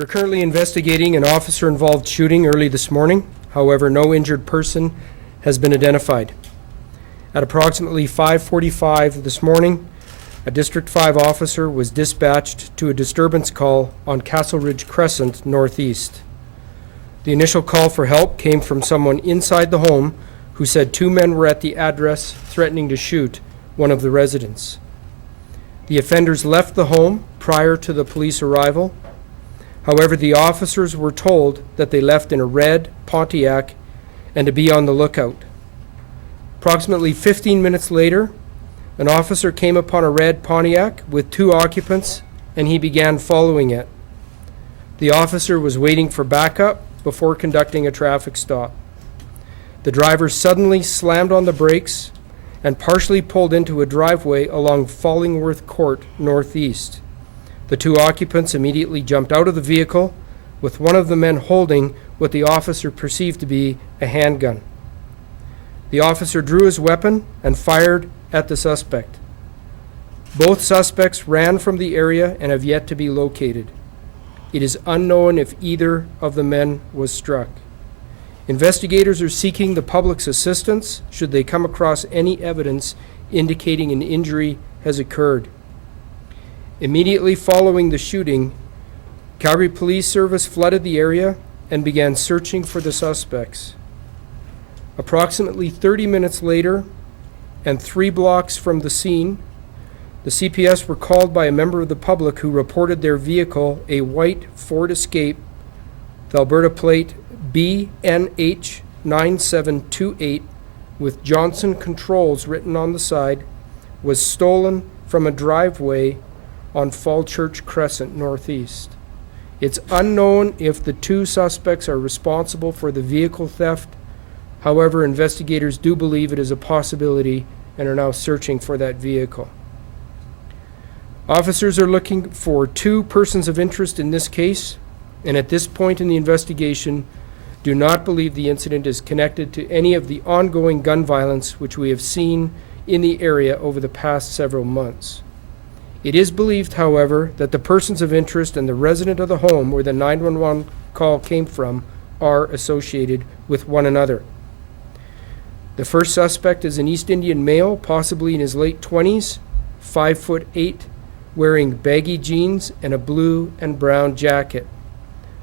We're currently investigating an officer-involved shooting early this morning. However, no injured person has been identified. At approximately 5:45 this morning, a District 5 officer was dispatched to a disturbance call on Castleridge Crescent Northeast. The initial call for help came from someone inside the home who said two men were at the address threatening to shoot one of the residents. The offenders left the home prior to the police arrival. However, the officers were told that they left in a red Pontiac and to be on the lookout. Approximately 15 minutes later, an officer came upon a red Pontiac with two occupants, and he began following it. The officer was waiting for backup before conducting a traffic stop. The driver suddenly slammed on the brakes and partially pulled into a driveway along Fallingworth Court Northeast. The two occupants immediately jumped out of the vehicle, with one of the men holding what the officer perceived to be a handgun. The officer drew his weapon and fired at the suspect. Both suspects ran from the area and have yet to be located. It is unknown if either of the men was struck. Investigators are seeking the public's assistance should they come across any evidence indicating an injury has occurred. Immediately following the shooting, Calgary Police Service flooded the area and began searching for the suspects. Approximately 30 minutes later, and 3 blocks from the scene, the CPS were called by a member of the public who reported their vehicle, a white Ford Escape, with Alberta plate BNH 9728 with Johnson Controls written on the side, was stolen from a driveway on Castleridge Crescent Northeast. It's unknown if the two suspects are responsible for the vehicle theft. However, investigators do believe it is a possibility and are now searching for that vehicle. Officers are looking for 2 persons of interest in this case, and at this point in the investigation, do not believe the incident is connected to any of the ongoing gun violence which we have seen in the area over the past several months. It is believed, however, that the persons of interest and the resident of the home where the 911 call came from are associated with one another. The first suspect is an East Indian male, possibly in his late 20s, 5'8", wearing baggy jeans and a blue and brown jacket.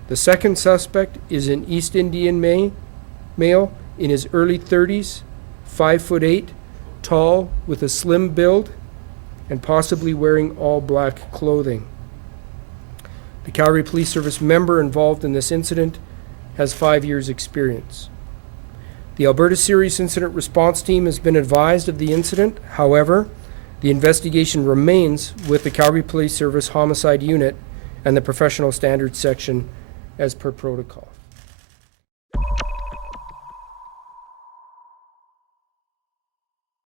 The second suspect is an East Indian male in his early 30s, 5'8", tall with a slim build, and possibly wearing all black clothing. The Calgary Police Service member involved in this incident has 5 years' experience. The Alberta Serious Incident Response Team has been advised of the incident. However, the investigation remains with the Calgary Police Service Homicide Unit and the Professional Standards Section as per protocol.